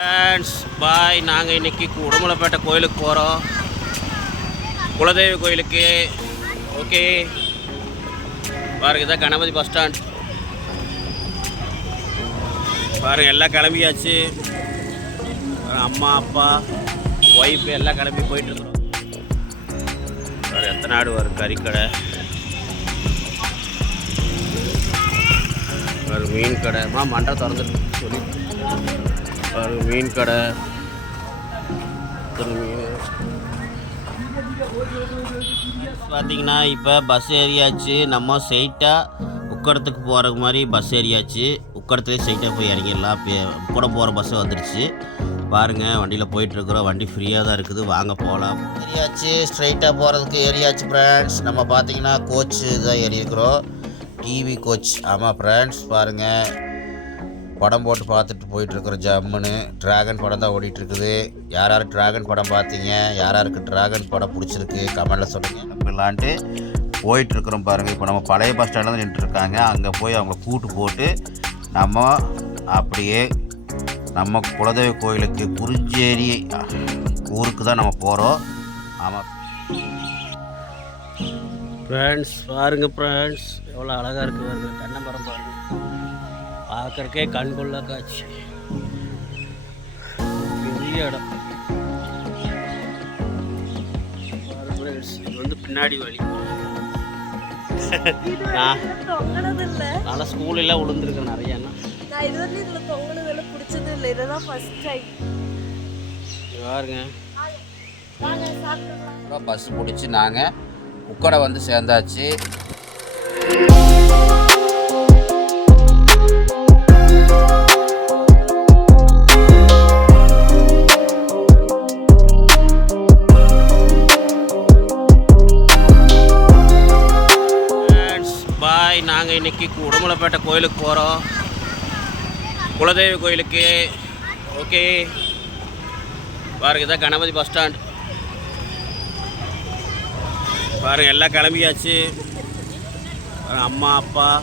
Friends bye நாங்கள் இன்னைக்கு உடமலைப்பேட்டை கோயிலுக்கு போகிறோம் குலதெய்வ கோயிலுக்கு. ஓகே பாருங்க இதான் கணபதி பஸ் ஸ்டாண்ட் பாருங்க எல்லாம் கிளம்பியாச்சு. அம்மா அப்பா ஒய்ஃப் எல்லாம் கிளம்பி போயிட்டு இருக்கிறோம். எத்தனை ஆடு வரும் கறிக்கடை. பாருங்க மீன் கடை. மா மண்டை திறந்துருக்கு. சொல்லி. பாருங்க மீன் கடை. மீன். பார்த்தீங்கன்னா இப்போ பஸ் ஏறியாச்சு. நம்ம ஸ்ட்ரெயிட்டாக உக்கடத்துக்கு போகிற மாதிரி பஸ் ஏறியாச்சு. உக்கடத்துலேயே ஸ்ட்ரெயிட்டாக போய் இறங்கிடலாம். இப்போ கூட போகிற பஸ்ஸு வந்துடுச்சு பாருங்கள் வண்டியில் போயிட்டுருக்குறோம். வண்டி ஃப்ரீயாக தான் இருக்குது. வாங்க போகலாம் ஏறியாச்சு. ஸ்ட்ரைட்டாக போகிறதுக்கு ஏறியாச்சு ஃப்ரெண்ட்ஸ் நம்ம பார்த்தீங்கன்னா கோச்சு தான் ஏறியிருக்கிறோம். டிவி கோச் ஆமாம் ஃப்ரெண்ட்ஸ் பாருங்கள் படம் போட்டு பார்த்துட்டு போயிட்டுருக்குற ஜம்முன்னு டிராகன் படம் தான் ஓடிட்டுருக்குது. யார் யார் டிராகன் படம் பார்த்தீங்க? யார் யாருக்கு டிராகன் படம் பிடிச்சிருக்கு? கமெண்டில் சொல்லுங்கள் அப்படிலான்ட்டு போயிட்டுருக்குறோம் பாருங்கள் இப்போ நம்ம பழைய பஸ் ஸ்டாண்டில் தான் நின்றுருக்காங்க அங்கே போய் அவங்கள கூட்டு போட்டு நம்ம அப்படியே நம்ம குலதெய்வ கோயிலுக்கு குறிஞ்சேரி ஊருக்கு தான் நம்ம போகிறோம் ஆமாம் ஃப்ரெண்ட்ஸ் பாருங்கள் ஃப்ரெண்ட்ஸ் எவ்வளோ அழகாக இருக்குது தென்னை மரம் பாருங்கள் பார்க்கறக்கே கண்கொள்ள காட்சி. பெரிய இடம். இது வந்து பின்னாடி வழி. நான் நல்லா ஸ்கூலெல்லாம் விழுந்துருக்கேன் நிறையா நான் இது வந்து இதுல தொங்கினதில்ல பிடிச்சது இல்லை இதுதான் ஃபர்ஸ்ட் டைம் பாருங்க. பஸ் பிடிச்சி நாங்கள் உக்கடை வந்து சேர்ந்தாச்சு. உடமலைப்பேட்டை கோயிலுக்கு போகிறோம் குலதெய்வ கோயிலுக்கு. ஓகே. பாருங்க இதான் கணபதி பஸ் ஸ்டாண்ட். பாருங்க எல்லாம் கிளம்பியாச்சு. அம்மா அப்பா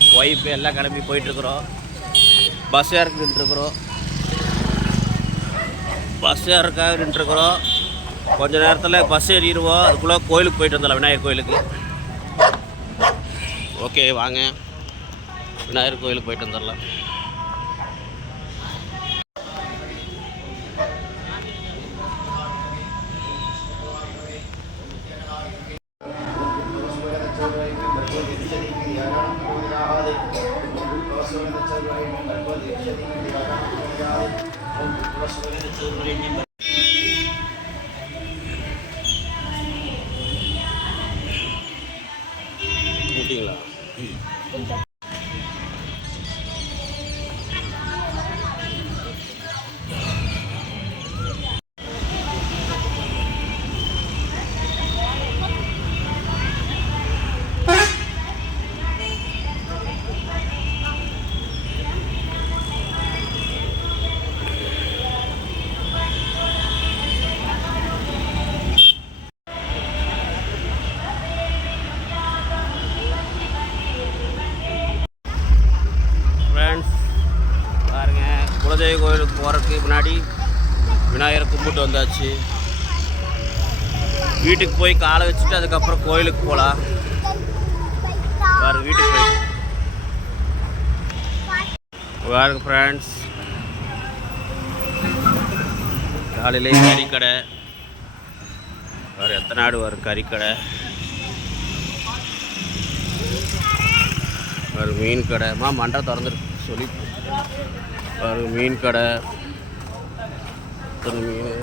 ஒய்ஃப் எல்லாம் கிளம்பி போயிட்டுருக்குறோம். பஸ் ஏறக்கு நின்றுருக்குறோம். பஸ் ஏறக்காக நின்றுருக்குறோம். கொஞ்ச நேரத்தில் பஸ் ஏறிடுவோம். அதுக்குள்ளே கோயிலுக்கு போயிட்டு வந்துடலாம் விநாயகர் கோயிலுக்கு. ஓகே வாங்க. விநாயகர் கோயிலுக்கு போயிட்டு வந்துடலாம். வந்தாச்சு. வீட்டுக்கு போய் காலை வச்சுட்டு அதுக்கப்புறம் கோயிலுக்கு போகலாம் வேறு வீட்டுக்கு போய். வேறு ஃப்ரெண்ட்ஸ் காலையிலே கறிக்கடை. வேறு எத்தனை ஆடு வரும் கறிக்கடை. வேறு மீன் கடை. மா மண்டை திறந்துருக்கு சொல்லி. வேறு மீன் கடை. எத்தனை மீன்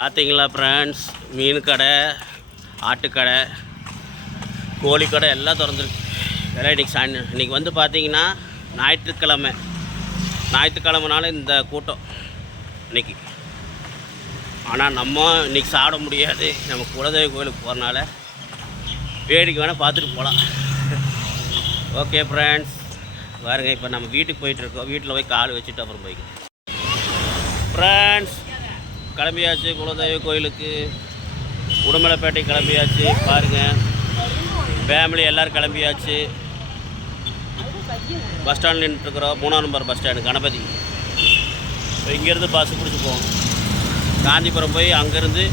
பார்த்தீங்களா ஃப்ரெண்ட்ஸ் மீன் கடை ஆட்டுக்கடை கோழிக்கடை எல்லாம் திறந்துருக்கு. வேலை இன்றைக்கி சாய் இன்றைக்கி வந்து பார்த்தீங்கன்னா ஞாயிற்றுக்கிழமை. ஞாயிற்றுக்கிழமைனால இந்த கூட்டம் இன்னைக்கு. ஆனால் நம்ம இன்றைக்கி சாப்பிட முடியாது. நம்ம குலதெய்வ கோயிலுக்கு போகிறனால வேடிக்கை வேணால் பார்த்துட்டு போகலாம் ஓகே ஃப்ரெண்ட்ஸ் பாருங்க இப்போ நம்ம வீட்டுக்கு போயிட்டுருக்கோம் வீட்டில் போய் கால் வச்சுட்டு அப்புறம் போய்க்கலாம். ஃப்ரெண்ட்ஸ் கிளம்பியாச்சு. குலதெய்வ கோயிலுக்கு. உடுமலைப்பேட்டை கிளம்பியாச்சு. பாருங்கள் ஃபேமிலி எல்லோரும் கிளம்பியாச்சு. பஸ் ஸ்டாண்டில் நின்றுட்டுருக்குறோம் மூணாம் நம்பர் பஸ் ஸ்டாண்டு கணபதி. இப்போ இங்கேருந்து பஸ் பிடிச்சி போகணும் காந்திபுரம் போய் அங்கேருந்து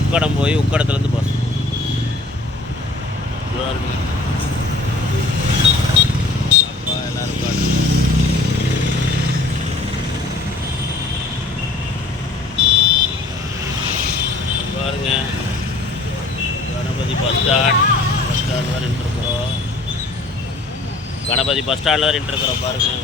உக்கடம் போய் உக்கடத்துலேருந்து பஸ் பாருங்க. Ganapathy bus stand. Bus stand தான் நின்றுருக்குறோம் கணபதி பஸ் ஸ்டாண்டில் தான் நின்றுருக்குறோம் பாருங்கள்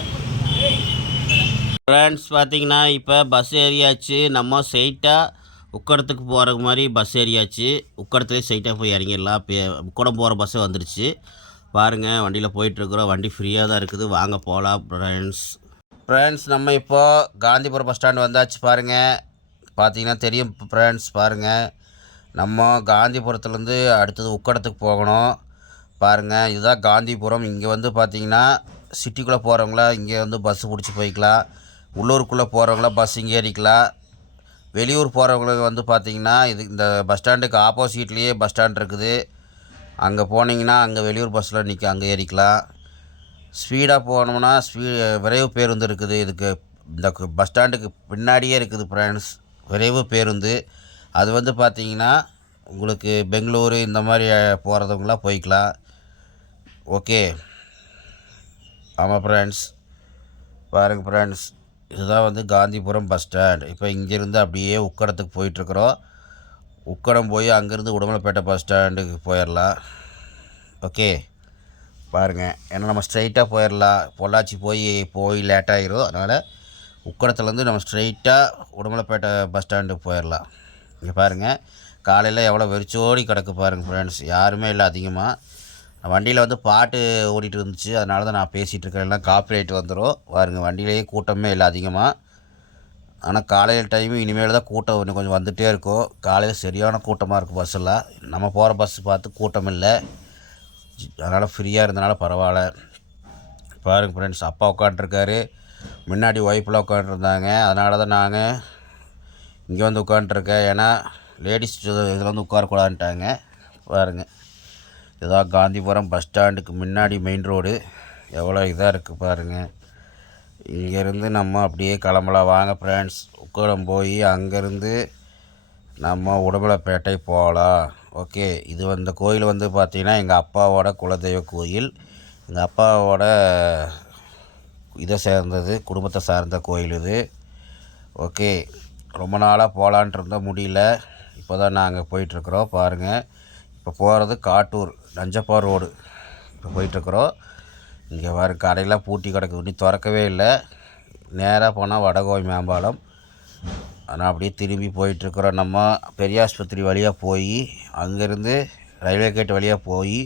ஃப்ரெண்ட்ஸ் பார்த்தீங்கன்னா இப்போ பஸ் ஏறியாச்சு. நம்ம ஸ்ட்ரெயிட்டாக உக்கடத்துக்கு போகிற மாதிரி பஸ் ஏறியாச்சு. உக்கடத்துலேயே ஸ்ட்ரைட்டாக போய் இறங்கிடலாம். இப்போ உக்கடம் போகிற பஸ்ஸே வந்துருச்சு. பாருங்கள் வண்டியில் போயிட்டுருக்குறோம். வண்டி ஃப்ரீயாக தான் இருக்குது. வாங்க போகலாம் ஃப்ரெண்ட்ஸ் ஃப்ரெண்ட்ஸ் நம்ம இப்போது காந்திபுரம் பஸ் ஸ்டாண்ட் வந்தாச்சு பாருங்கள் பார்த்தீங்கன்னா தெரியும் ஃப்ரெண்ட்ஸ் பாருங்கள் நம்ம காந்திபுரத்துலேருந்து அடுத்தது உக்கடத்துக்கு போகணும். பாருங்கள் இதுதான் காந்திபுரம். இங்கே வந்து பார்த்தீங்கன்னா சிட்டிக்குள்ளே போகிறவங்களா இங்கே வந்து பஸ்ஸு பிடிச்சி போய்க்கலாம். உள்ளூருக்குள்ளே போகிறவங்களா பஸ் இங்கே ஏறிக்கலாம். வெளியூர் போகிறவங்களுக்கு வந்து பார்த்திங்கன்னா இது இந்த பஸ் ஸ்டாண்டுக்கு ஆப்போசிட்லேயே பஸ் ஸ்டாண்ட் இருக்குது. அங்கே போனீங்கன்னா அங்கே வெளியூர் பஸ்ஸில் நிற்க அங்கே ஏறிக்கலாம். ஸ்பீடாக போனோம்னா ஸ்பீ விரைவு பேருந்து இருக்குது. இதுக்கு இந்த பஸ் ஸ்டாண்டுக்கு பின்னாடியே இருக்குது ஃப்ரெண்ட்ஸ் விரைவு பேருந்து. அது வந்து பார்த்தீங்கன்னா உங்களுக்கு பெங்களூரு இந்த மாதிரி போகிறவங்களாம் போய்க்கலாம். ஓகே. ஆமாம் ஃப்ரெண்ட்ஸ் பாருங்கள் ஃப்ரெண்ட்ஸ் இதுதான் வந்து காந்திபுரம் பஸ் ஸ்டாண்ட். இப்போ இங்கேருந்து அப்படியே உக்கடத்துக்கு போயிட்டுருக்குறோம். உக்கடம் போய் அங்கேருந்து உடமலைப்பேட்டை பஸ் ஸ்டாண்டுக்கு போயிடலாம் ஓகே பாருங்கள் ஏன்னா நம்ம ஸ்ட்ரைட்டாக போயிடலாம் பொள்ளாச்சி போய் போய் லேட் ஆகிரும் அதனால் உக்கடத்துலேருந்து நம்ம ஸ்ட்ரைட்டாக உடமலைப்பேட்டை பஸ் ஸ்டாண்டுக்கு போயிடலாம் இங்கே பாருங்கள் காலையில் எவ்வளோ வெறிச்சோடி கிடக்கு பாருங்கள் ஃப்ரெண்ட்ஸ் யாருமே இல்லை அதிகமாக வண்டியில் வந்து பாட்டு ஓடிட்டு இருந்துச்சு. அதனால தான் நான் பேசிகிட்டு இருக்கேன். எல்லாம் காப்பிரைட் வந்துடும் பாருங்கள் வண்டியிலேயே கூட்டமே இல்லை அதிகமாக ஆனால் காலையில் டைமு இனிமேல் தான் கூட்டம் இன்னும் கொஞ்சம் வந்துகிட்டே இருக்கும். காலையில் சரியான கூட்டமாக இருக்கும் பஸ்ஸெல்லாம் நம்ம போகிற பஸ் பார்த்து கூட்டம் இல்லை. அதனால் ஃப்ரீயாக இருந்தனால பரவாயில்ல. பாருங்க ஃப்ரெண்ட்ஸ் அப்பா உட்காண்ட்ருக்காரு முன்னாடி ஒய்ஃபெலாம் உட்காண்ட்ருந்தாங்க அதனால தான் நாங்கள் இங்கே வந்து உட்காண்ட்ருக்கேன் ஏன்னா லேடிஸ் இதில் வந்து உட்காரக்கூடாதுன்ட்டாங்க. பாருங்கள் இதுதான் காந்திபுரம் பஸ் ஸ்டாண்டுக்கு முன்னாடி மெயின் ரோடு எவ்வளோ இதாக இருக்குது பாருங்கள் இங்கேருந்து நம்ம அப்படியே கிளம்பலாம். வாங்க ஃப்ரெண்ட்ஸ் உக்கடம் போய் அங்கேருந்து நம்ம உடம்பலப்பேட்டை போகலாம். ஓகே இது அந்த கோயில் வந்து பார்த்திங்கன்னா எங்கள் அப்பாவோட குலதெய்வ கோயில். எங்கள் அப்பாவோட இதை சேர்ந்தது குடும்பத்தை சார்ந்த கோயில் இது. ஓகே ரொம்ப நாளாக போகலான்ட்டு இருந்தால் முடியல. இப்போ தான் நாங்கள் போயிட்டுருக்குறோம். பாருங்கள் இப்போ போகிறது காட்டூர் நஞ்சப்பா ரோடு. இப்போ போயிட்டுருக்குறோம். இங்கே வர கடையெல்லாம் பூட்டி கிடக்கு. இன்னும் திறக்கவே இல்லை. நேராக போனால் வடகோவை மேம்பாலம். ஆனால் அப்படியே திரும்பி போயிட்டுருக்குறோம் நம்ம. பெரிய ஆஸ்பத்திரி வழியாக போய் அங்கேருந்து ரயில்வே கேட் வழியாக போய்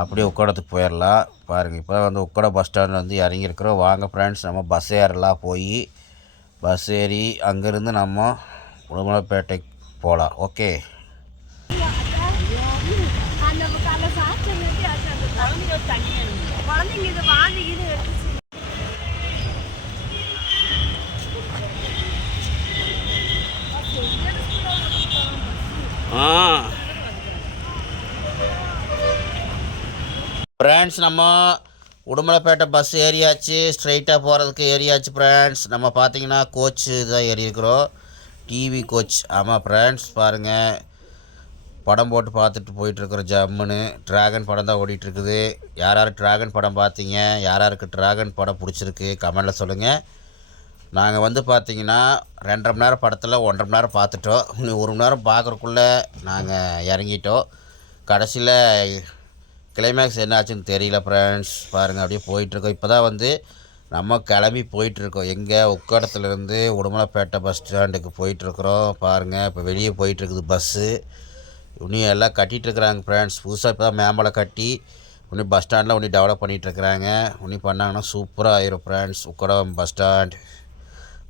அப்படியே உக்கடத்துக்கு போயிடலாம். பாருங்கள் இப்போ வந்து உக்கட பஸ் ஸ்டாண்ட் வந்து இறங்கியிருக்கிறோம். வாங்க ஃப்ரெண்ட்ஸ் நம்ம பஸ் ஏறலாம் போய். பஸ் ஏறி அங்கேருந்து நம்ம உடுமலைப்பேட்டைக்கு போகலாம். ஓகே அந்த குழந்தைங்க இது வாந்தி இது. எடுத்துச்சு ஃப்ரெண்ட்ஸ் நம்ம உடுமலைப்பேட்டை பஸ் ஏறியாச்சு. ஸ்ட்ரைட்டாக போகிறதுக்கு ஏறியாச்சு ஃப்ரெண்ட்ஸ் நம்ம பார்த்தீங்கன்னா கோச்சு தான் ஏறி இருக்கிறோம் டிவி கோச் ஆமாம் ஃப்ரெண்ட்ஸ் பாருங்கள் படம் போட்டு பார்த்துட்டு போயிட்டுருக்குற ஜம்முன்னு. ட்ராகன் படம் தான் ஓடிட்டுருக்குது. யார் யார் ட்ராகன் படம் பார்த்தீங்க? யார் யாருக்கு ட்ராகன் படம் பிடிச்சிருக்கு? கமெண்டில் சொல்லுங்கள் நாங்கள் வந்து பார்த்தீங்கன்னா ரெண்டரை மணி நேரம் படத்தில் ஒன்றரை மணி நேரம் பார்த்துட்டோம். இன்னும் ஒரு மணி நேரம் பார்க்குறக்குள்ளே நாங்கள் இறங்கிட்டோம். கடைசியில் கிளைமேக்ஸ் என்னாச்சுன்னு தெரியல ஃப்ரெண்ட்ஸ் பாருங்கள் அப்படியே போயிட்டுருக்கோம். இப்போ தான் வந்து நம்ம கிளம்பி போயிட்டுருக்கோம். எங்கே? உக்கடத்துலேருந்து உடுமலைப்பேட்டை பஸ் ஸ்டாண்டுக்கு போயிட்டுருக்குறோம். பாருங்கள் இப்போ வெளியே போயிட்டுருக்குது பஸ்ஸு இன்னும் எல்லாம் கட்டிகிட்ருக்குறாங்க ஃப்ரெண்ட்ஸ் புதுசாக இப்போ தான் மேம்பலை கட்டி இன்னும் பஸ் ஸ்டாண்டில் இன்னும் டெவலப் பண்ணிகிட்ருக்குறாங்க இன்னும் பண்ணாங்கன்னா சூப்பராக ஆயிரும் ஃப்ரெண்ட்ஸ் உக்கடம் பஸ் ஸ்டாண்ட்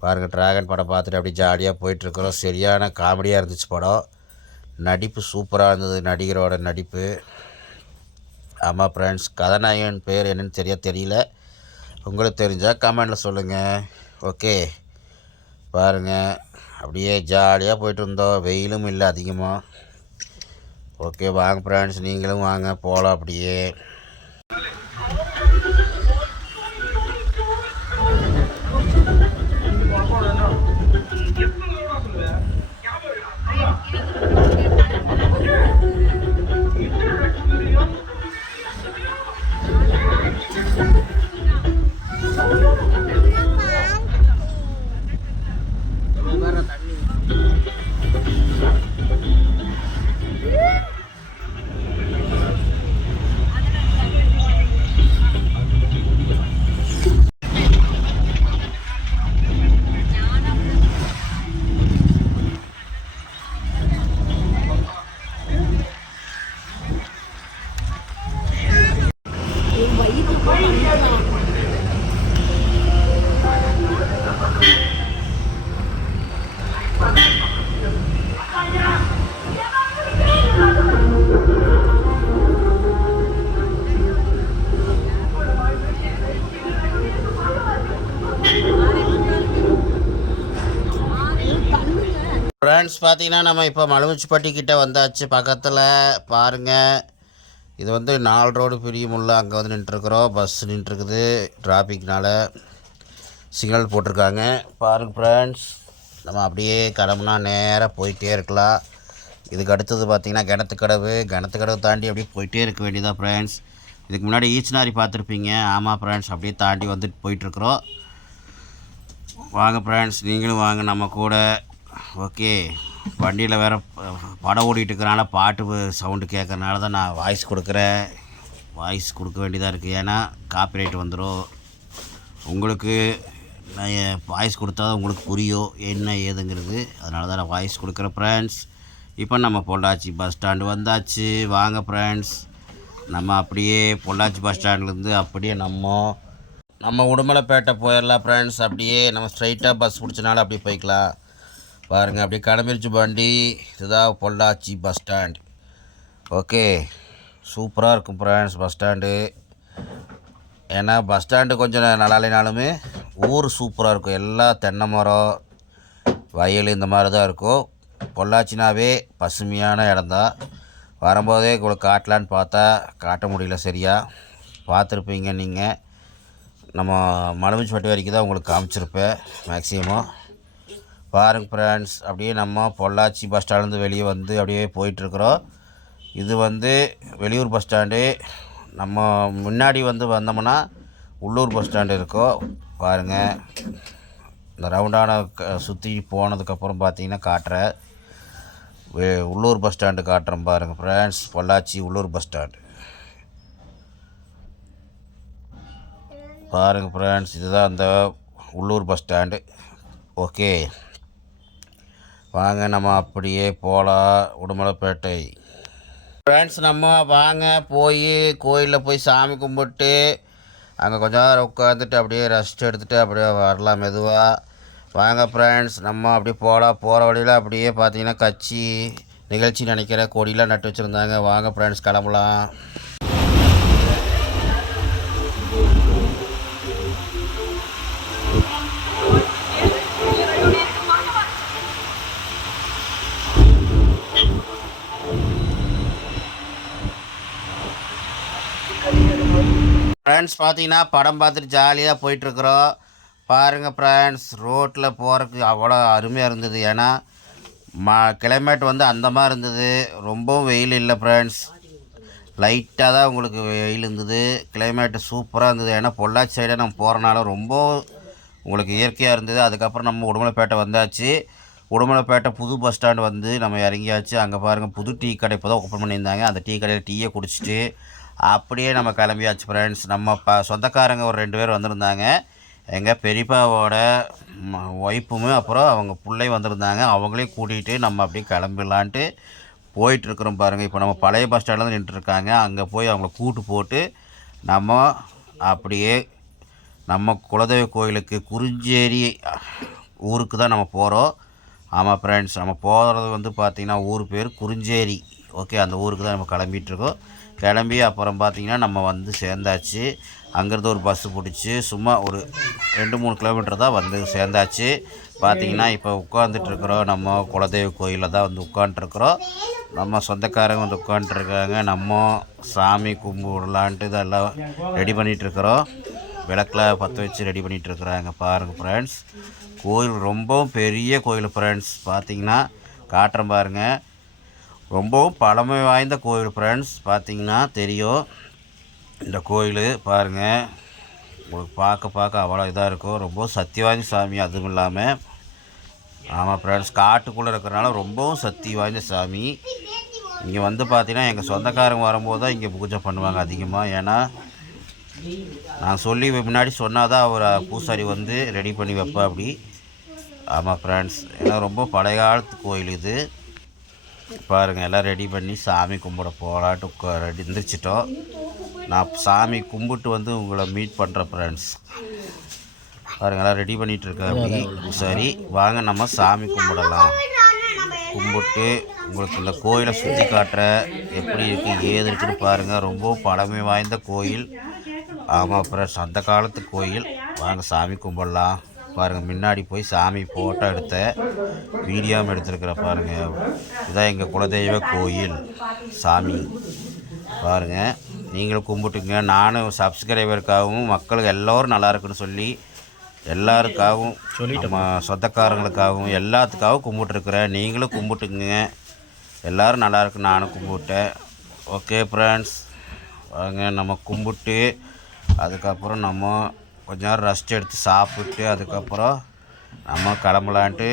பாருங்கள் ட்ராகன் படம் பார்த்துட்டு அப்படியே ஜாலியாக போயிட்டுருக்குறோம். சரியான காமெடியாக இருந்துச்சு படம். நடிப்பு சூப்பராக இருந்தது நடிகரோட நடிப்பு. ஆமாம் ஃப்ரெண்ட்ஸ் கதாநாயகன் பேர் என்னன்னு சரியாக தெரியல. உங்களுக்கு தெரிஞ்சால் கமெண்டில் சொல்லுங்கள் ஓகே பாருங்கள் அப்படியே ஜாலியாக போயிட்டு இருந்தோம் வெயிலும் இல்லை அதிகமாக ஓகே வாங்க ஃப்ரெண்ட்ஸ் நீங்களும் வாங்க. போகலாம் அப்படியே. ஃப்ரெண்ட்ஸ் பார்த்தீங்கன்னா நம்ம இப்போ மலுமிச்சுப்பட்டி கிட்டே வந்தாச்சு. பக்கத்தில் பாருங்கள் இது வந்து நாலு ரோடு பிரியுமுள்ள அங்கே வந்து நின்றுருக்குறோம். பஸ் நின்றுருக்குது. டிராஃபிக்னால் சிக்னல் போட்டிருக்காங்க. பாருங்க ஃப்ரெண்ட்ஸ் நம்ம அப்படியே கிளம்புனா நேராக போயிட்டே இருக்கலாம். இதுக்கு அடுத்தது பார்த்திங்கன்னா கிணத்துக்கடவு கிணத்துக்கடவு தாண்டி அப்படியே போயிட்டே இருக்க வேண்டியதாக ஃப்ரெண்ட்ஸ் இதுக்கு முன்னாடி ஈச்சனாரி பார்த்துருப்பீங்க ஆமாம் ஃப்ரெண்ட்ஸ் அப்படியே தாண்டி வந்துட்டு போயிட்டுருக்குறோம். வாங்க ஃப்ரெண்ட்ஸ் நீங்களும் வாங்க. நம்ம கூட. ஓகே வண்டியில் வேறு படம் ஓடிட்டுருக்கனால பாட்டு சவுண்டு கேட்கறனால தான் நான் வாய்ஸ் கொடுக்குறேன். வாய்ஸ் கொடுக்க வேண்டியதாக இருக்குது ஏன்னா காப்பிரைட் வந்துடும் உங்களுக்கு நான் வாய்ஸ் கொடுத்தா தான் உங்களுக்கு புரியும் என்ன ஏதுங்கிறது. அதனால தான் நான் வாய்ஸ் கொடுக்குறேன் ஃப்ரெண்ட்ஸ் இப்போ நம்ம பொள்ளாச்சி பஸ் ஸ்டாண்டு வந்தாச்சு. வாங்க ஃப்ரெண்ட்ஸ் நம்ம அப்படியே பொள்ளாச்சி பஸ் ஸ்டாண்ட்லேருந்து அப்படியே நம்ம நம்ம உடுமலைப்பேட்டை போயிடலாம் ஃப்ரெண்ட்ஸ் அப்படியே நம்ம ஸ்ட்ரைட்டாக பஸ் பிடிச்சனால அப்படியே போய்க்கலாம். பாருங்கள் அப்படியே கிளம்பிருச்சு வண்டி. இதுதான் பொள்ளாச்சி பஸ் ஸ்டாண்ட். ஓகே சூப்பராக இருக்கும் ஃப்ரெண்ட்ஸ் பஸ் ஸ்டாண்டு. ஏன்னா பஸ் ஸ்டாண்டு கொஞ்சம் நல்லா இல்லைனாலுமே ஊர் சூப்பராக இருக்கும். எல்லா தென்னை மரம் வயல் இந்த மாதிரி தான் இருக்கும். பொள்ளாச்சினாவே பசுமையான இடம்தான் வரும்போதே உங்களுக்கு காட்டலான்னு பார்த்தா காட்ட முடியல சரியாக பார்த்துருப்பீங்க நீங்கள் நம்ம மலமிச்சிப்பட்டி வரைக்கும் தான் உங்களுக்கு காமிச்சிருப்பேன் மேக்ஸிமம் பாருங்க ஃப்ரெண்ட்ஸ் அப்படியே நம்ம பொள்ளாச்சி பஸ் ஸ்டாண்ட்லேருந்து வெளியே வந்து அப்படியே போயிட்டுருக்குறோம். இது வந்து வெளியூர் பஸ் ஸ்டாண்டு நம்ம முன்னாடி வந்து வந்தோம்னா உள்ளூர் பஸ் ஸ்டாண்டு இருக்கும். பாருங்கள் இந்த ரவுண்டான க சுற்றி போனதுக்கப்புறம் பார்த்தீங்கன்னா காட்டுறேன் உள்ளூர் பஸ் ஸ்டாண்டு காட்டுறேன் பாருங்கள் ஃப்ரெண்ட்ஸ் பொள்ளாச்சி உள்ளூர் பஸ் ஸ்டாண்டு பாருங்கள் ஃப்ரெண்ட்ஸ் இதுதான் அந்த உள்ளூர் பஸ் ஸ்டாண்டு ஓகே வாங்க நம்ம அப்படியே போகலாம் உடுமலைப்பேட்டை. ஃப்ரெண்ட்ஸ் நம்ம வாங்க போய் கோயிலில் போய் சாமி கும்பிட்டு அங்கே கொஞ்ச நேரம் உட்காந்துட்டு அப்படியே ரெஸ்ட் எடுத்துகிட்டு அப்படியே வரலாம் மெதுவாக வாங்க ஃப்ரெண்ட்ஸ் நம்ம அப்படியே போகலாம் போகிற வழியில் அப்படியே பார்த்தீங்கன்னா கட்சி நிகழ்ச்சி நினைக்கிற கொடியெலாம் நட்டு வச்சுருந்தாங்க. வாங்க ஃப்ரெண்ட்ஸ் கிளம்பலாம். ஃப்ரெண்ட்ஸ் பார்த்தீங்கன்னா படம் பார்த்துட்டு ஜாலியாக போயிட்டுருக்குறோம். பாருங்கள் ஃப்ரெண்ட்ஸ் ரோட்டில் போகிறதுக்கு அவ்வளோ அருமையாக இருந்தது. ஏன்னா ம கிளைமேட் வந்து அந்த மாதிரி இருந்தது. ரொம்பவும் வெயில் இல்லை ஃப்ரெண்ட்ஸ் லைட்டாக தான் உங்களுக்கு வெயில் இருந்தது. கிளைமேட்டு சூப்பராக இருந்தது. ஏன்னா பொள்ளாச்சி சைடாக நம்ம போகிறனால ரொம்ப உங்களுக்கு இயற்கையாக இருந்தது. அதுக்கப்புறம் நம்ம உடுமலைப்பேட்டை வந்தாச்சு. உடுமலைப்பேட்டை புது பஸ் ஸ்டாண்டு வந்து நம்ம இறங்கியாச்சு. அங்கே பாருங்கள் புது டீ கடை இப்போ தான் ஓப்பன் பண்ணியிருந்தாங்க. அந்த டீ கடையில் டீயை குடிச்சிட்டு அப்படியே நம்ம கிளம்பியாச்சு ஃப்ரெண்ட்ஸ் நம்ம ப சொந்தக்காரங்க ஒரு ரெண்டு பேர் வந்திருந்தாங்க. எங்கள் பெரியப்பாவோட ஒய்ஃபுமே அப்புறம் அவங்க பிள்ளை வந்திருந்தாங்க. அவங்களையும் கூட்டிகிட்டு நம்ம அப்படியே கிளம்பிடலான்ட்டு போயிட்டுருக்குறோம் பாருங்கள் இப்போ நம்ம பழைய பஸ் ஸ்டாண்டில் நின்றுருக்காங்க அங்கே போய் அவங்கள கூட்டு போட்டு நம்ம அப்படியே நம்ம குலதெய்வ கோயிலுக்கு குறிஞ்சேரி ஊருக்கு தான் நம்ம போகிறோம் ஆமாம் ஃப்ரெண்ட்ஸ் நம்ம போகிறது வந்து பார்த்திங்கன்னா ஊர் பேர் குறிஞ்சேரி. ஓகே அந்த ஊருக்கு தான் நம்ம கிளம்பிகிட்ருக்கோம் கிளம்பி அப்புறம் பார்த்திங்கன்னா நம்ம வந்து சேர்ந்தாச்சு. அங்கேருந்து ஒரு பஸ்ஸு பிடிச்சி சும்மா ஒரு ரெண்டு மூணு கிலோமீட்டர் தான் வந்து சேர்ந்தாச்சு. பார்த்திங்கன்னா இப்போ உட்காந்துட்ருக்குறோம் நம்ம குலதெய்வ கோயிலில் தான் வந்து உட்காந்துட்ருக்குறோம் நம்ம சொந்தக்காரங்க வந்து உட்காந்துட்ருக்காங்க நம்ம சாமி கும்பிடலான்ட்டு இதெல்லாம் ரெடி பண்ணிகிட்ருக்குறோம் விளக்கில் பற்ற வச்சு ரெடி பண்ணிகிட்ருக்குறாங்க பாருங்கள் ஃப்ரெண்ட்ஸ் கோயில் ரொம்பவும் பெரிய கோயில் ஃப்ரெண்ட்ஸ் பார்த்திங்கன்னா காட்டுறேன் பாருங்கள் ரொம்பவும் பழமை வாய்ந்த கோயில் ஃப்ரெண்ட்ஸ் பார்த்தீங்கன்னா தெரியும். இந்த கோயில் பாருங்கள் உங்களுக்கு பார்க்க பார்க்க அவ்வளோ இதாக இருக்கும். ரொம்ப சக்தி வாய்ந்த சாமி அதுவும் இல்லாமல் ஆமாம் ஃப்ரெண்ட்ஸ் காட்டுக்குள்ளே இருக்கிறனால ரொம்பவும் சக்தி வாய்ந்த சாமி. இங்கே வந்து பார்த்தீங்கன்னா எங்கள் சொந்தக்காரங்க வரும்போது தான் இங்கே பூஜை பண்ணுவாங்க அதிகமாக ஏன்னா நான் சொல்லி முன்னாடி சொன்னால் தான் அவர் பூசாரி வந்து ரெடி பண்ணி வைப்பா அப்படி. ஆமாம் ஃப்ரெண்ட்ஸ் ஏன்னா ரொம்ப பழைய காலத்து கோயில் இது. பாருங்கள் எல்லாம் ரெடி பண்ணி சாமி கும்பிட போகலான்ட்டு ரெடி எந்திரிச்சிட்டோம். நான் சாமி கும்பிட்டு வந்து உங்களை மீட் பண்ணுறேன் ஃப்ரெண்ட்ஸ் பாருங்க எல்லாம் ரெடி பண்ணிகிட்டு இருக்கேன் அப்படி பூசாரி வாங்க நம்ம சாமி கும்பிடலாம். கும்பிட்டு உங்களுக்கு இந்த கோயிலை சுற்றி காட்டுற எப்படி இருக்குது ஏது இருக்குன்னு பாருங்கள் ரொம்ப பழமை வாய்ந்த கோயில். ஆமாம் ஃப்ரெண்ட்ஸ் அந்த காலத்து கோயில். வாங்க சாமி கும்பிடலாம். பாருங்கள் முன்னாடி போய் சாமி ஃபோட்டோ எடுத்த வீடியோவும் எடுத்துருக்குற பாருங்கள் இதுதான் எங்கள் குலதெய்வ கோயில் சாமி. பாருங்கள் நீங்களும் கும்பிட்டுங்க நானும் சப்ஸ்கிரைபருக்காகவும் மக்களுக்கு எல்லோரும் நல்லா இருக்குன்னு சொல்லி எல்லாருக்காகவும் நம்ம சொந்தக்காரங்களுக்காகவும் எல்லாத்துக்காகவும் கும்பிட்டுருக்குறேன். நீங்களும் கும்பிட்டுங்க எல்லோரும் நல்லா இருக்கு நானும் கும்பிட்டேன். ஓகே ஃப்ரெண்ட்ஸ் வாங்க நம்ம கும்பிட்டு அதுக்கப்புறம் நம்ம கொஞ்ச நேரம் ரெஸ்ட் எடுத்து சாப்பிட்டு அதுக்கப்புறம் நம்ம கிளம்பலான்ட்டு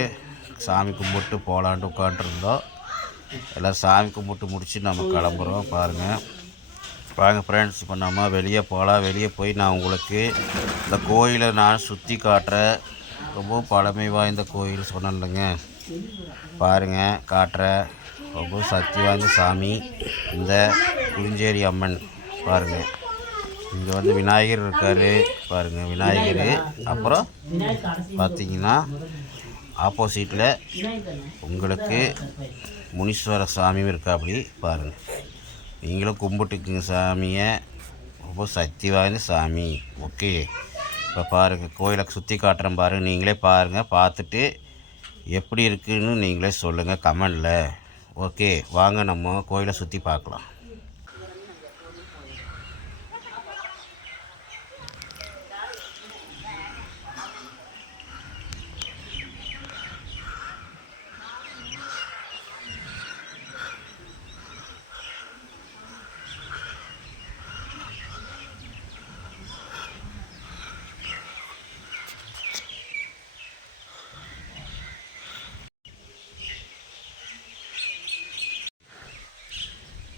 சாமி கும்பிட்டு போகலான்ட்டு உட்காண்ட்ருந்தோம் எல்லாம் சாமி கும்பிட்டு முடிச்சு நம்ம கிளம்புறோம் பாருங்கள் பாருங்கள் ஃப்ரெண்ட்ஸ் இப்போ நம்ம வெளியே போகலாம். வெளியே போய் நான் உங்களுக்கு இந்த கோயிலை நான் சுற்றி காட்டுறேன். ரொம்ப பழமை வாய்ந்த கோயில் சொன்னேன்லங்க. பாருங்கள் காட்டுறேன். ரொம்ப சக்தி வாய்ந்த சாமி இந்த குறிஞ்சேரி அம்மன். பாருங்கள் இங்கே வந்து விநாயகர் இருக்கார். பாருங்கள் விநாயகர். அப்புறம் பார்த்தீங்கன்னா ஆப்போசிட்டில் உங்களுக்கு முனீஸ்வர சாமியும் இருக்கா அப்படி? பாருங்கள் நீங்களும் கும்பிட்டுக்குங்க சாமியை. ரொம்ப சக்தி வாய்ந்த சாமி. ஓகே. இப்போ பாருங்கள் கோயிலை சுற்றி காட்டுறேன் பாருங்கள் நீங்களே பாருங்கள் பார்த்துட்டு எப்படி இருக்குதுன்னு நீங்களே சொல்லுங்கள் கமெண்டில். ஓகே வாங்க நம்ம கோயிலை சுற்றி பார்க்கலாம்.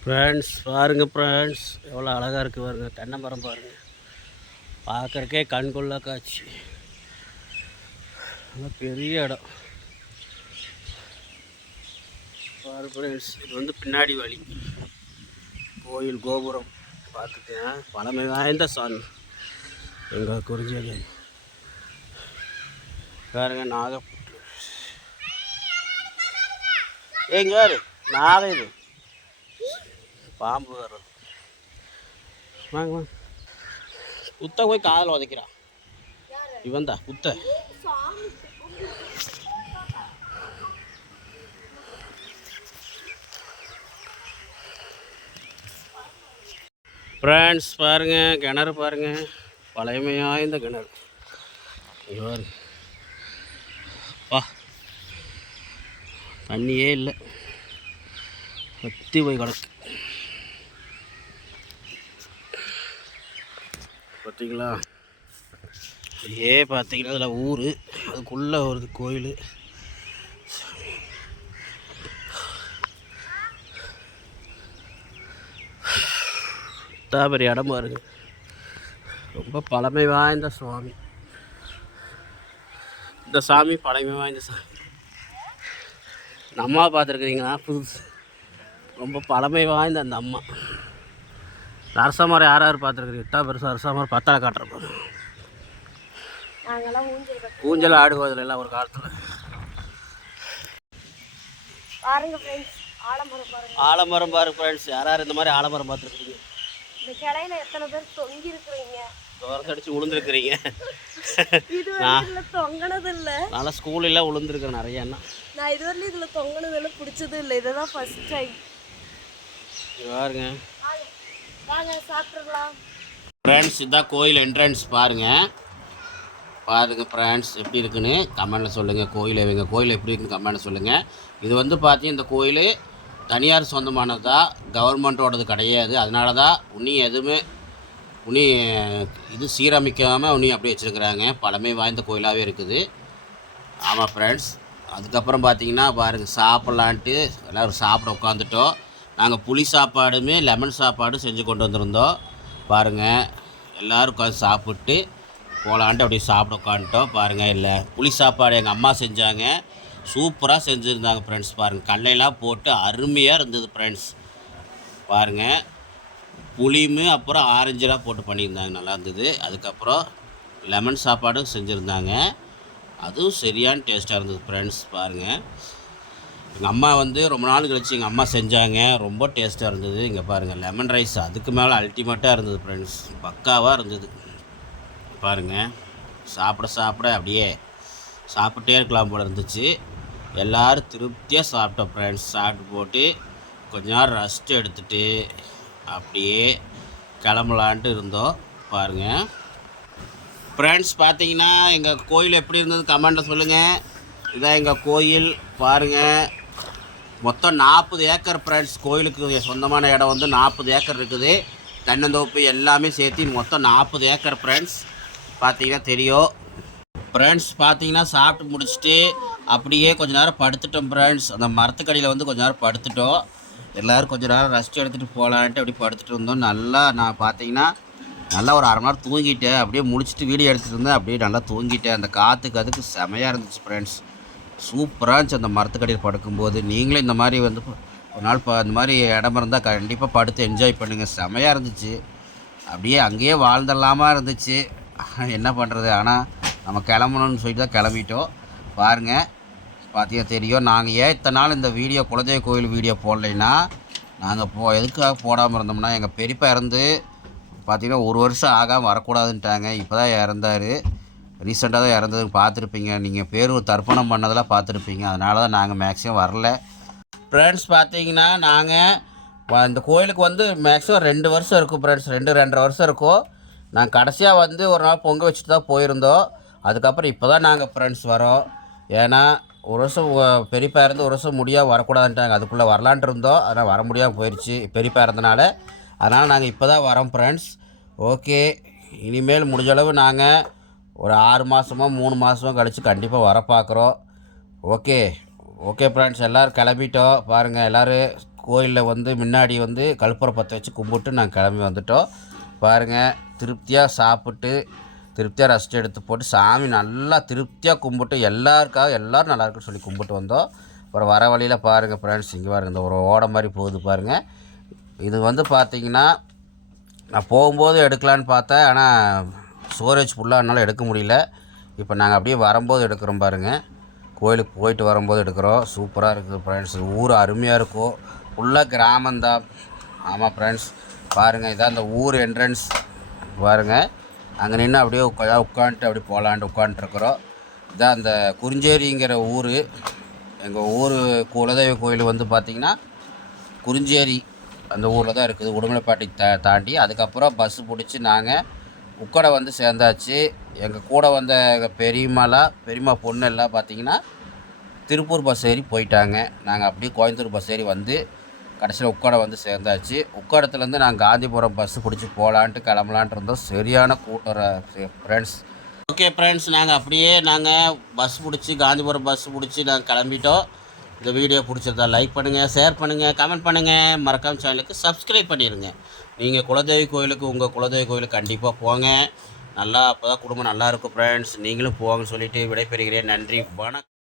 ஃப்ரெண்ட்ஸ் பாருங்கள் ஃப்ரெண்ட்ஸ் எவ்வளோ அழகாக இருக்குது பாருங்க. தென்னை மரம் பாருங்கள் பார்க்குறக்கே கண்கொள்ளா காட்சி. நல்லா பெரிய இடம். பாரு ஃப்ரெண்ட்ஸ் இது வந்து பின்னாடி வழி. கோயில் கோபுரம். பார்த்துக்கேன் பழமை வாய்ந்த சாமி எங்கள் குறிஞ்சேரி பாருங்க நாகப்பட்டு ஏங்க நாகை இது. பாம்பு வரும் வாங்க வாங்க. போய் காதில் உதைக்கிறான் இவன் தான் குத்த ஃப்ரெண்ட்ஸ் பாருங்க கிணறு பாருங்க. பழமையாக இந்த கிணறு. இவர் வா. தண்ணியே இல்லை. வத்தி போய் கிடக்கு. பார்த்தீங்களா ஏ பார்த்தீங்கன்னா அதில் ஊர். அதுக்குள்ளே வருது கோயில். பெரிய இடமா இருக்குது ரொம்ப பழமை வாய்ந்த சுவாமி. இந்த சாமி பழமை வாய்ந்த சாமி இந்த அம்மா பார்த்துருக்குறீங்களா? புதுசு. ரொம்ப பழமை வாய்ந்த அந்த அம்மா. அரச மரம் யார் யார் பார்த்துருக்குறீங்க எட்டா பெருசு அரச மரம் பத்தால காட்டுற பாரு. நாங்கெல்லாம் ஊஞ்சல் ஆடுவதில் எல்லாம் ஒரு காலத்தில். ஆலமரம் பாருங்க. ஃப்ரெண்ட்ஸ் யார் யார் இந்த மாதிரி ஆலமரம் பார்த்துருக்குறீங்க இந்த எத்தனை பேர் தொங்கி இருக்கிறீங்க தோரத்தடிச்சு விழுந்துருக்குறீங்க இது தொங்கினது இல்ல நல்லா ஸ்கூலெல்லாம் விழுந்துருக்கேன் நிறைய என்ன நான் இது வரையும் இதுல தொங்கினது இல்ல. பிடிச்சது இல்ல டைம் இங்க பாருங்க. வாங்க ஃப்ரெண்ட்ஸ் இதான் கோயில் என்ட்ரன்ஸ் பாருங்கள் பாருங்கள் ஃப்ரெண்ட்ஸ் எப்படி இருக்குன்னு கமெண்டில் சொல்லுங்கள் கோயில் இவங்க கோயில் எப்படி இருக்குன்னு கமெண்டில் சொல்லுங்கள் இது வந்து பார்த்தீங்கன்னா இந்த கோயில் தனியார் சொந்தமானது தான் கவர்மெண்ட்டோடது கிடையாது. அதனால தான் உன்னியும் எதுவுமே உனி இது சீரமைக்காமல் உனி அப்படி வச்சுருக்குறாங்க. பழமை வாய்ந்த கோயிலாகவே இருக்குது. ஆமாம் ஃப்ரெண்ட்ஸ் அதுக்கப்புறம் பார்த்தீங்கன்னா பாருங்கள் சாப்பிட்லான்ட்டு எல்லோரும் சாப்பிட உட்காந்துட்டோம் நாங்கள் புளி சாப்பாடுமே லெமன் சாப்பாடும் செஞ்சு கொண்டு வந்திருந்தோம். பாருங்கள் எல்லோரும் உட்காந்து சாப்பிட்டு போகலான்ட்டு அப்படியே சாப்பிட உட்காந்துட்டோம். பாருங்கள் இல்லை புளி சாப்பாடு எங்கள் அம்மா செஞ்சாங்க. சூப்பராக செஞ்சுருந்தாங்க ஃப்ரெண்ட்ஸ் பாருங்கள் கடலையெல்லாம் போட்டு அருமையாக இருந்தது ஃப்ரெண்ட்ஸ் பாருங்கள் புளியும் அப்புறம் ஆரஞ்செலாம் போட்டு பண்ணியிருந்தாங்க நல்லா இருந்தது. அதுக்கப்புறம் லெமன் சாப்பாடும் செஞ்சுருந்தாங்க. அதுவும் சரியான டேஸ்ட்டாக இருந்தது ஃப்ரெண்ட்ஸ் பாருங்கள் எங்கள் அம்மா வந்து ரொம்ப நாள் கழிச்சு எங்கள் அம்மா செஞ்சாங்க. ரொம்ப டேஸ்ட்டாக இருந்தது. இங்கே பாருங்கள் லெமன் ரைஸ் அதுக்கு மேலே அல்டிமேட்டாக இருந்தது ஃப்ரெண்ட்ஸ் பக்காவாக இருந்தது. பாருங்கள் சாப்பிட சாப்பிட அப்படியே சாப்பிட்டே இருக்கலாம் போல இருந்துச்சு. எல்லோரும் திருப்தியாக சாப்பிட்டோம் ஃப்ரெண்ட்ஸ் சாப்பிட்டு போட்டு கொஞ்ச நேரம் ரெஸ்ட் எடுத்துட்டு அப்படியே கிளம்பலான்ட்டு இருந்தோம். பாருங்கள் ஃப்ரெண்ட்ஸ் பார்த்தீங்கன்னா எங்கள் கோயில் எப்படி இருந்தது? கமெண்ட்டில் சொல்லுங்கள் இதான் எங்கள் கோயில். பாருங்கள் மொத்தம் நாற்பது ஏக்கர் ஃப்ரெண்ட்ஸ் கோயிலுக்கு சொந்தமான இடம் வந்து நாற்பது ஏக்கர் இருக்குது. தென்னந்தோப்பு எல்லாமே சேர்த்து மொத்தம் நாற்பது ஏக்கர் ஃப்ரெண்ட்ஸ். பார்த்தீங்கன்னா தெரியும். ஃப்ரெண்ட்ஸ் பார்த்தீங்கன்னா சாப்பிட்டு முடிச்சுட்டு அப்படியே கொஞ்ச நேரம் படுத்துட்டோம் ஃப்ரெண்ட்ஸ். அந்த மரத்துக்கடியில் வந்து கொஞ்ச நேரம் படுத்துட்டோம். எல்லோரும் கொஞ்ச நேரம் ரெஸ்ட் எடுத்துகிட்டு போகலான்ட்டு அப்படி படுத்துட்டு இருந்தோம். நல்லா நான் பார்த்தீங்கன்னா நல்லா ஒரு அரை மணி நேரம் தூங்கிட்டேன். அப்படியே முடிச்சுட்டு வீடியோ எடுத்துகிட்டு இருந்தேன். அப்படியே நல்லா தூங்கிட்டேன். அந்த காற்றுக்கு அதுக்கு செமையாக இருந்துச்சு ஃப்ரெண்ட்ஸ். சூப்பராக இருந்துச்சு அந்த மரத்துக்கடியில் படுக்கும்போது. நீங்களும் இந்த மாதிரி வந்து ஒரு நாள் இப்போ இந்த மாதிரி இடம் இருந்தால் கண்டிப்பாக படுத்து என்ஜாய் பண்ணுங்கள் செமையாக இருந்துச்சு. அப்படியே அங்கேயே வாழ்ந்துடலாமா இருந்துச்சு. என்ன பண்ணுறது ஆனால் நம்ம கிளம்பணும்னு சொல்லிட்டு தான் கிளம்பிட்டோம். பாருங்கள் பார்த்தீங்க தெரியும். நாங்கள் ஏன் இத்தனை நாள் இந்த வீடியோ குலதெய்வ கோயில் வீடியோ போடலைன்னா நாங்கள் போ எதுக்காக போடாமல் இருந்தோம்னா எங்கள் பெரியப்பா இறந்து பார்த்தீங்கன்னா ஒரு வருஷம் ஆகாமல் வரக்கூடாதுன்ட்டாங்க. இப்போ தான் இறந்தார். ரீசெண்டாக தான் இறந்தது பார்த்துருப்பீங்க. நீங்கள் பேர் தர்ப்பணம் பண்ணதெல்லாம் பார்த்துருப்பீங்க. அதனால தான் நாங்கள் மேக்ஸிமம் வரல. ஃப்ரெண்ட்ஸ் பார்த்தீங்கன்னா நாங்கள் இந்த கோயிலுக்கு வந்து மேக்ஸிமம் ரெண்டு வருஷம் இருக்கும் ஃப்ரெண்ட்ஸ் ரெண்டு ரெண்டரை வருஷம் இருக்கும். நாங்கள் கடைசியாக வந்து ஒரு நாள் பொங்க வச்சுட்டு தான் போயிருந்தோம். அதுக்கப்புறம் இப்போ தான் நாங்கள் ஃப்ரெண்ட்ஸ் வரோம். ஏன்னா ஒரு வருஷம் பெரியப்பா இருந்து ஒரு வருஷம் முடியாது வரக்கூடாதுன்ட்டாங்க. அதுக்குள்ளே வரலான்ட்டு இருந்தோம். ஆனால் வர முடியாமல் போயிடுச்சு பெரியப்பா இருந்தனால அதனால் நாங்கள் இப்போ தான் வரோம் ஃப்ரெண்ட்ஸ் ஓகே இனிமேல் முடிஞ்சளவு நாங்கள் ஒரு ஆறு மாதமோ மூணு மாதமோ கழித்து கண்டிப்பாக வர பார்க்குறோம் ஓகே. ஓகே ஃப்ரெண்ட்ஸ் எல்லோரும் கிளம்பிட்டோம். பாருங்கள் எல்லோரும் கோயிலில் வந்து முன்னாடி வந்து கற்பூரம் பற்ற வச்சு கும்பிட்டு நாங்கள் கிளம்பி வந்துட்டோம். பாருங்கள் திருப்தியாக சாப்பிட்டு திருப்தியாக ரெஸ்ட் எடுத்து போட்டு சாமி நல்லா திருப்தியாக கும்பிட்டு எல்லாருக்காக எல்லோரும் நல்லா இருக்குன்னு சொல்லி கும்பிட்டு வந்தோம். அப்புறம் வர வழியில் பாருங்கள் ஃப்ரெண்ட்ஸ் இங்கே பாருங்கள் இந்த ஒரு ஓட மாதிரி போகுது பாருங்கள் இது வந்து பார்த்திங்கன்னா நான் போகும்போது எடுக்கலான்னு பார்த்தேன். ஆனால் ஸ்டோரேஜ் ஃபுல்லாக என்னால் எடுக்க முடியல. இப்போ நாங்கள் அப்படியே வரும்போது எடுக்கிறோம் பாருங்கள் கோயிலுக்கு போயிட்டு வரும்போது எடுக்கிறோம். சூப்பராக இருக்குது ஃப்ரெண்ட்ஸ் ஊர் அருமையாக இருக்கும். ஃபுல்லாக கிராமந்தான் ஆமாம் ஃப்ரெண்ட்ஸ் பாருங்கள் இதான் அந்த ஊர் என்ட்ரன்ஸ் பாருங்கள் அங்கே நின்று அப்படியே உட்கா உட்காந்துட்டு அப்படியே போகலான்ட்டு உட்காந்துட்டுருக்குறோம் இதான் அந்த குறிஞ்சேரிங்கிற ஊர். எங்கள் ஊர் குலதெய்வ கோயில் வந்து பார்த்திங்கன்னா குறிஞ்சேரி அந்த ஊரில் தான் இருக்குது. உடுமலைப்பாட்டி தா தாண்டி. அதுக்கப்புறம் பஸ்ஸு பிடிச்சி நாங்கள் உக்கடை வந்து சேர்ந்தாச்சு. எங்கள் கூட வந்த எங்கள் பெரியம்மாலாம் பெரியம்மா பொண்ணு எல்லாம் பார்த்தீங்கன்னா திருப்பூர் பஸ் ஏறி போயிட்டாங்க. நாங்கள் அப்படியே கோயம்புத்தூர் பஸ் ஏறி வந்து கடைசியில் உக்கடை வந்து சேர்ந்தாச்சு. உக்கடத்துலேருந்து நாங்கள் காந்திபுரம் பஸ்ஸு பிடிச்சி போகலான்ட்டு கிளம்பலான்ட்டு இருந்தோம். சரியான கூட்டம் ஃப்ரெண்ட்ஸ் ஓகே ஃப்ரெண்ட்ஸ் நாங்கள் அப்படியே நாங்கள் பஸ் பிடிச்சி காந்திபுரம் பஸ் பிடிச்சி நாங்கள் கிளம்பிட்டோம். இந்த வீடியோ பிடிச்சிருந்தா லைக் பண்ணுங்கள் ஷேர் பண்ணுங்கள் கமெண்ட் பண்ணுங்கள் மறக்காம சேனலுக்கு சப்ஸ்கிரைப் பண்ணிடுங்க நீங்கள் குலதெய்வ கோயிலுக்கு உங்கள் குலதெய்வ கோயிலுக்கு கண்டிப்பாக போங்க. நல்லா அப்போ தான் குடும்பம் நல்லா இருக்கும் ஃப்ரெண்ட்ஸ் நீங்களும் போங்கன்னு சொல்லிட்டு விடைபெறுகிறேன். நன்றி வணக்கம்.